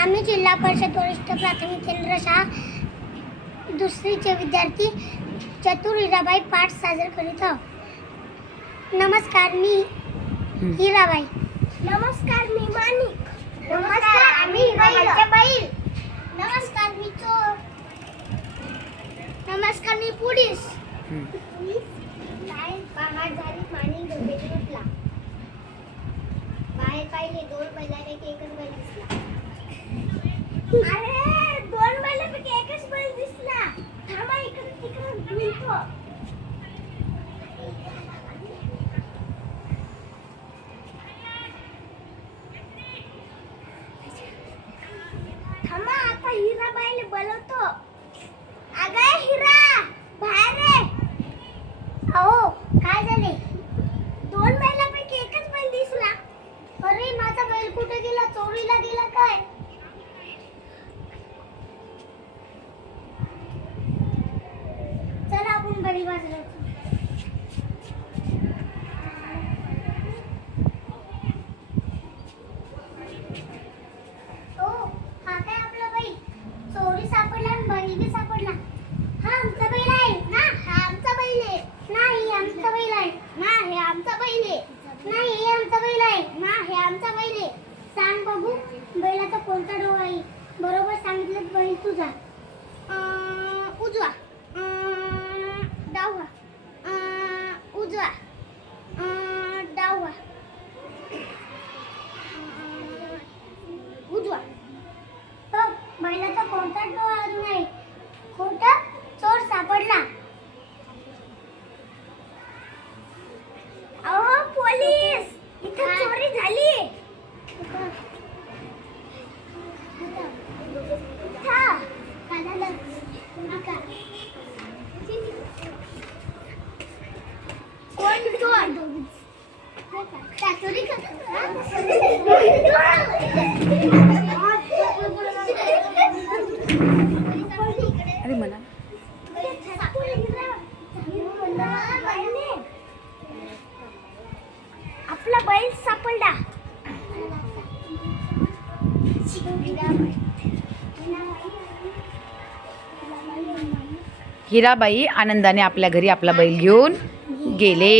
आम्ही जिल्हा परिषद वरिष्ठ प्राथमिक केंद्र शाळा दुसरीचे विद्यार्थी चतुर हिराबाई पाठ सादर करीत आहोत। नमस्कार, मी हिराबाई। नमस्कार, मी माणिक। नमस्कार, आम्ही हिराबाईचे बैल। नमस्कार, मी चोर। नमस्कार, मी पोलीस। काय पहाट झाली, माणिक झोपेतून उठला। बाहेर पाहिले, दोन बैलांपैकी एकच बैल दिसला। अरे, दोन बैलांपैकी एकच बैल दिसला। थांबा, इकडे तिकडे मिळतो। थांबा, आता हिराबाईला बोलवतो। अगं हिरा, बाहेर ये। अहो, काय झाले? दोन बैलांपैकी एकच बैल दिसला। अरे, माझा बैल कुठे गेला? चोरीला गेला काय? चला आपण बडी बाजूला जाऊ। ओ, हा काय आपला बैल? चोरी सापडला आणि बैल बी सापडला। हा आमचा बैल आहे ना, हा आमचा बैल आहे। नाही, आमचा बैल आहे ना, हे आमचा बैल आहे। नाही, हे आमचा बैल आहे ना, हे आमचा बैल आहे। सांग बाबू, बैलाचा कोणता डोळा आहे? बरोबर सांगितलं, बैल तुझा। उजवा, डावा, उजवा, डावा, उजवा। बघ, बैलाचा कोणता डोळा अजून आहे? खोटं, चोर सापडला। अहो पोलीस, इथे चोरी झाली। था, काय झालं? कोण चोर? त्या चोरी करतात अरे म्हणा आपला बैल सापडला। हिराबाई आनंदाने आपल्या घरी आपला बैल घेऊन गेले।